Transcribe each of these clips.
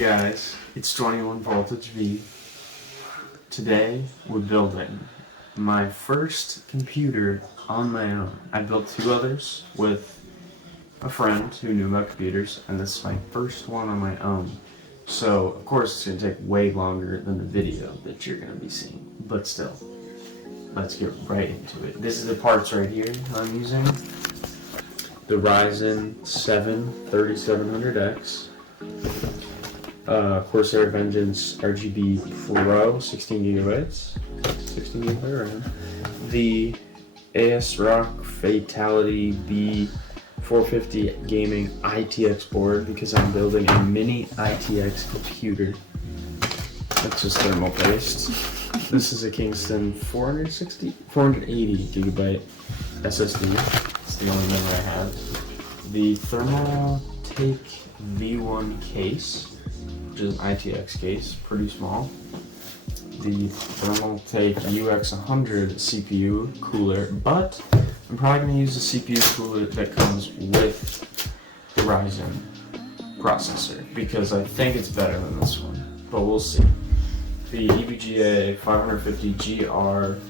guys, it's 21 Voltage V. Today we're building my first computer on my own. I built two others with a friend who knew about computers, and this is my first one on my own. So of course it's going to take way longer than the video that you're going to be seeing, but still, let's get right into it. This is the parts right here I'm using. The Ryzen 7 3700X. Corsair Vengeance RGB Pro, 16 gigabytes, 16 gigabyte RAM. The ASRock Fatality B450 Gaming ITX board because I'm building a mini ITX computer. That's just thermal paste. This is a Kingston 480 gigabyte SSD. It's the only memory I have. The Thermaltake V1 case, which is an ITX case, pretty small. The Thermaltake UX100 CPU cooler, but I'm probably going to use the CPU cooler that comes with the Ryzen processor because I think it's better than this one, but we'll see. The EVGA 550GR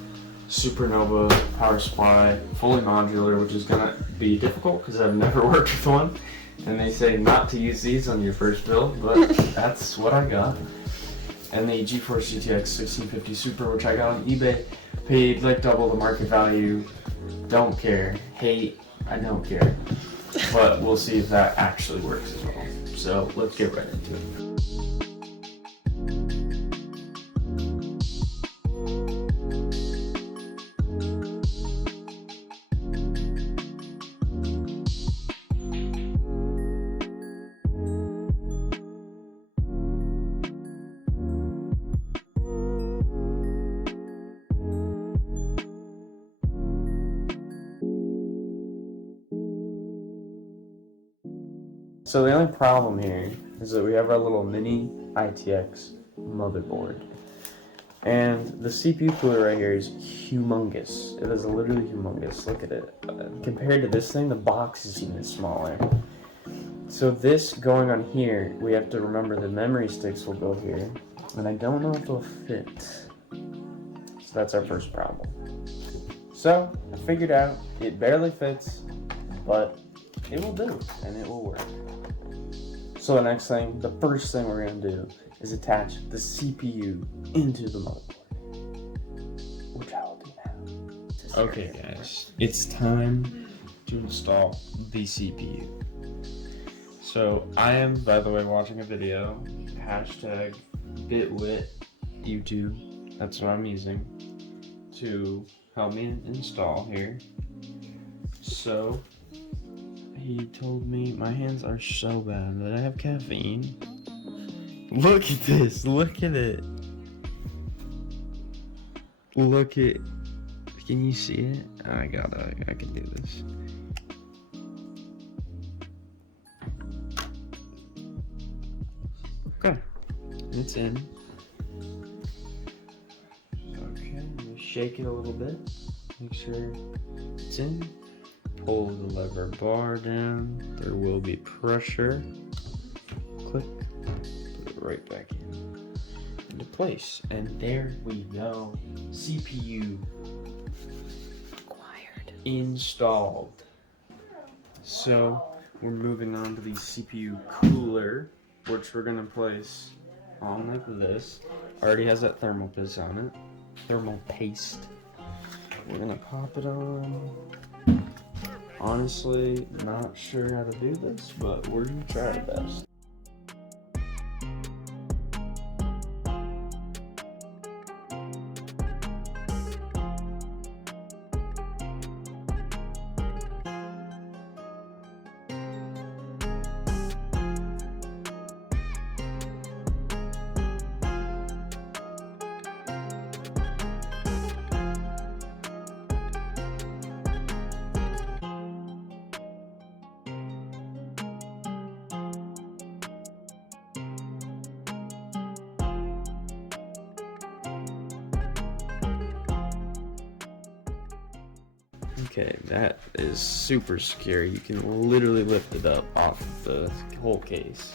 Supernova power supply, fully modular, which is going to be difficult because I've never worked with one. And they say not to use these on your first build, but that's what I got. And the GeForce GTX 1650 Super, which I got on eBay, paid like double the market value. Don't care. Hate. I don't care. But we'll see if that actually works as well. So let's get right into it. So the only problem here is that we have our little mini ITX motherboard. And the CPU cooler right here is humongous. It is literally humongous. Look at it. Compared to this thing, the box is even smaller. So this going on here, we have to remember the memory sticks will go here. And I don't know if they'll fit. So that's our first problem. So I figured out it barely fits, but it will do, and it will work. So the next thing, the first thing we're going to do is attach the CPU into the motherboard, which I will do now. Okay guys, it's time to install the CPU. So I am, by the way, watching a video, hashtag Bitwit YouTube, that's what I'm using, to help me install here. So he told me my hands are so bad that I have caffeine. Look at this. Look at it. Look at. Can you see it? I can do this. Okay. It's in. Okay. I'm gonna shake it a little bit. Make sure it's in. Pull the lever bar down, there will be pressure. Click, put it right back into place. And there we go. CPU acquired. Installed. So we're moving on to the CPU cooler, which we're gonna place on like this. Already has that thermal paste on it. Thermal paste. We're gonna pop it on. Honestly, not sure how to do this, but we're gonna try our best. Okay, that is super secure. You can literally lift it up off the whole case.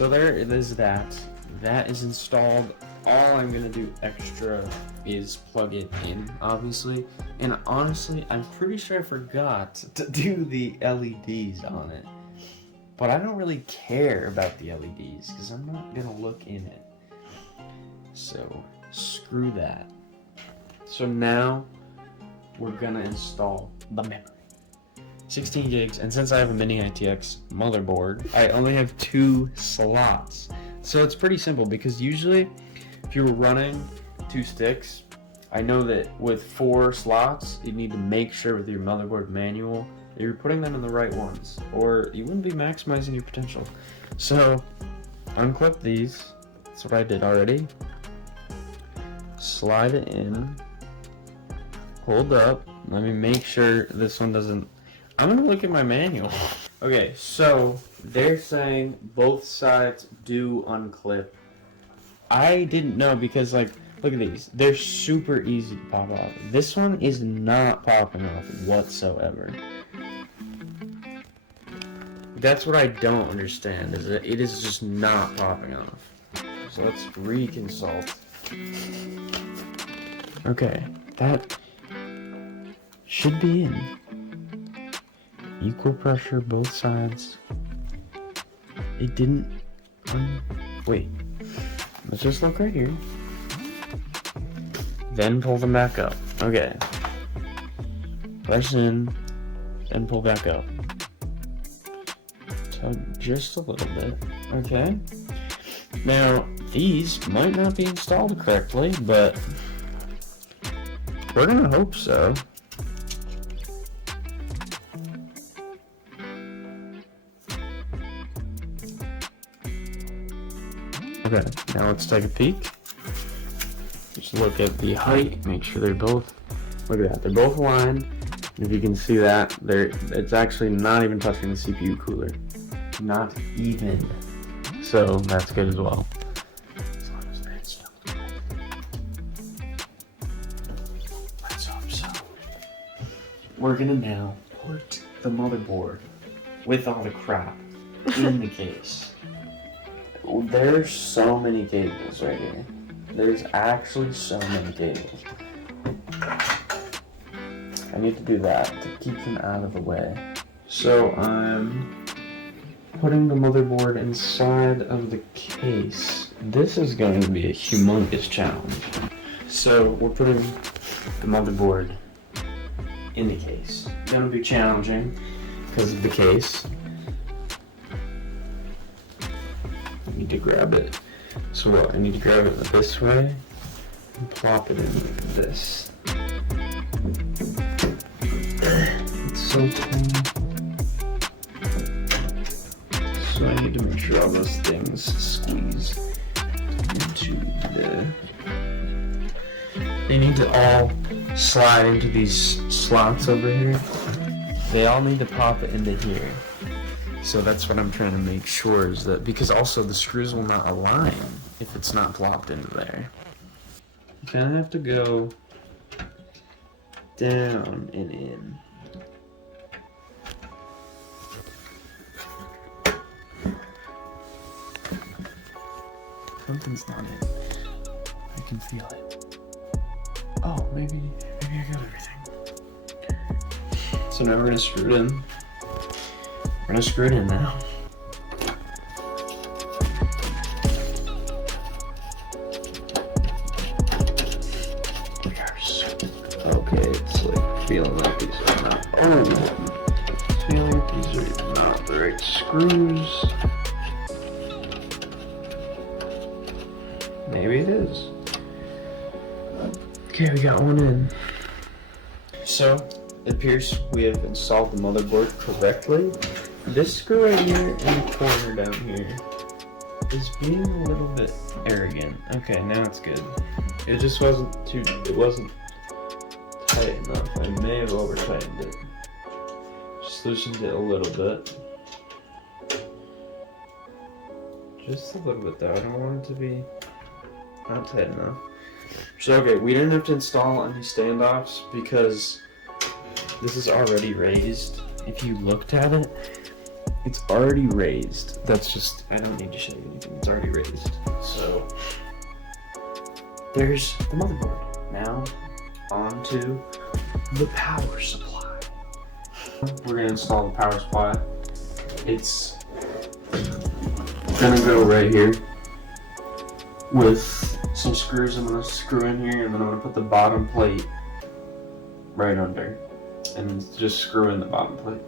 So there it is that. That is installed. All I'm gonna do extra is plug it in, obviously. And honestly, I'm pretty sure I forgot to do the LEDs on it. But I don't really care about the LEDs because I'm not gonna look in it. So screw that. So now we're gonna install the memory. 16 gigs, and since I have a mini ITX motherboard, I only have 2 slots. So it's pretty simple because usually if you're running 2 sticks, I know that with 4 slots, you need to make sure with your motherboard manual that you're putting them in the right ones, or you wouldn't be maximizing your potential. So unclip these. That's what I did already. Slide it in. Hold up. Let me make sure this one doesn't. I'm gonna look at my manual. Okay, so they're saying both sides do unclip. I didn't know because, like, look at these. They're super easy to pop off. This one is not popping off whatsoever. That's what I don't understand, is that it is just not popping off. So let's reconsult. Okay, that should be in. Equal pressure, both sides. It didn't. Wait. Let's just look right here. Then pull them back up. Okay. Press in, then pull back up. Tug just a little bit. Okay. Now, these might not be installed correctly, but we're gonna hope so. Okay, now let's take a peek. Just look at the height, make sure they're both, look at that, they're both aligned. And if you can see that, it's actually not even touching the CPU cooler. Not even. So that's good as well. As long as they're installed correctly. Let's hope so. We're gonna now put the motherboard with all the crap in the case. There's so many cables right here. There's actually so many cables. I need to do that to keep them out of the way. So I'm putting the motherboard inside of the case. This is going to be a humongous challenge. So we're putting the motherboard in the case. It's going to be challenging because of the case. I need to grab it. So what? I need to grab it this way and plop it in like this. It's so tiny. So I need to make sure all those things squeeze into the. They need to all slide into these slots over here. They all need to pop it into here. So that's what I'm trying to make sure is that, because also the screws will not align if it's not plopped into there. You kind of have to go down and in. Something's not in. I can feel it. Oh, maybe I got everything. So now we're gonna screw it in. We're gonna screw it in now. Okay, it's like feeling like these are not. Oh, it's feeling like these are not the right screws. Maybe it is. Okay, we got one in. So it appears we have installed the motherboard correctly. This screw right here in the corner down here is being a little bit arrogant. Okay, now it's good. It just wasn't tight enough. I may have over tightened it. Just loosened it a little bit. Just a little bit though. I don't want it to be not tight enough. So okay, we didn't have to install any standoffs because this is already raised. If you looked at it, it's already raised. That's just, I don't need to show you anything. It's already raised. So there's the motherboard. Now onto the power supply. We're gonna install the power supply. It's gonna go right here with some screws. I'm gonna screw in here, and then I'm gonna put the bottom plate right under, and just screw in the bottom plate.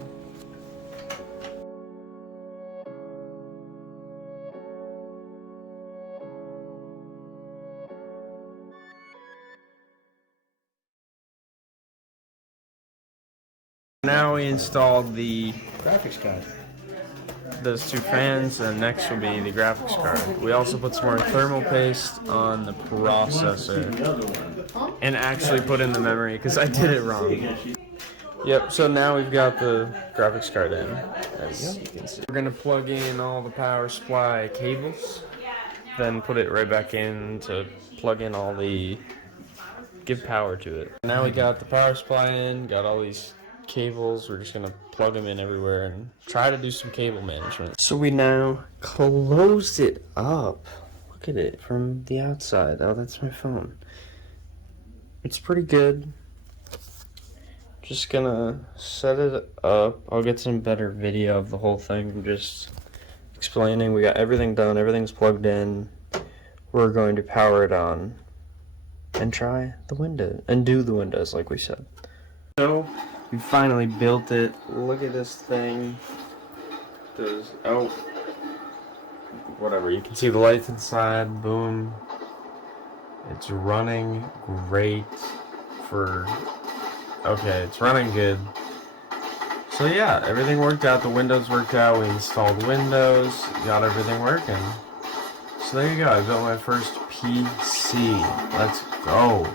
Now we installed the Graphics card. those two fans, and next will be the graphics card. We also put some more thermal paste on the processor and actually put in the memory because I did it wrong. Yep, so now we've got the graphics card in, as you can see. We're gonna plug in all the power supply cables, then put it right back in to plug in all the, give power to it. Now we got the power supply in, got all these cables. We're just gonna plug them in everywhere and try to do some cable management. So we now closed it up. Look at it from the outside. Oh, that's my phone. It's pretty good. Just gonna set it up. I'll get some better video of the whole thing. I'm just explaining. We got everything done. Everything's plugged in. We're going to power it on and try the window and do the windows like we said. So we finally built it. Look at this thing. Oh, whatever. You can see the lights inside. Boom. It's running great for, okay, it's running good. So yeah, everything worked out. The windows worked out. We installed windows, got everything working. So there you go. I built my first PC. Let's go.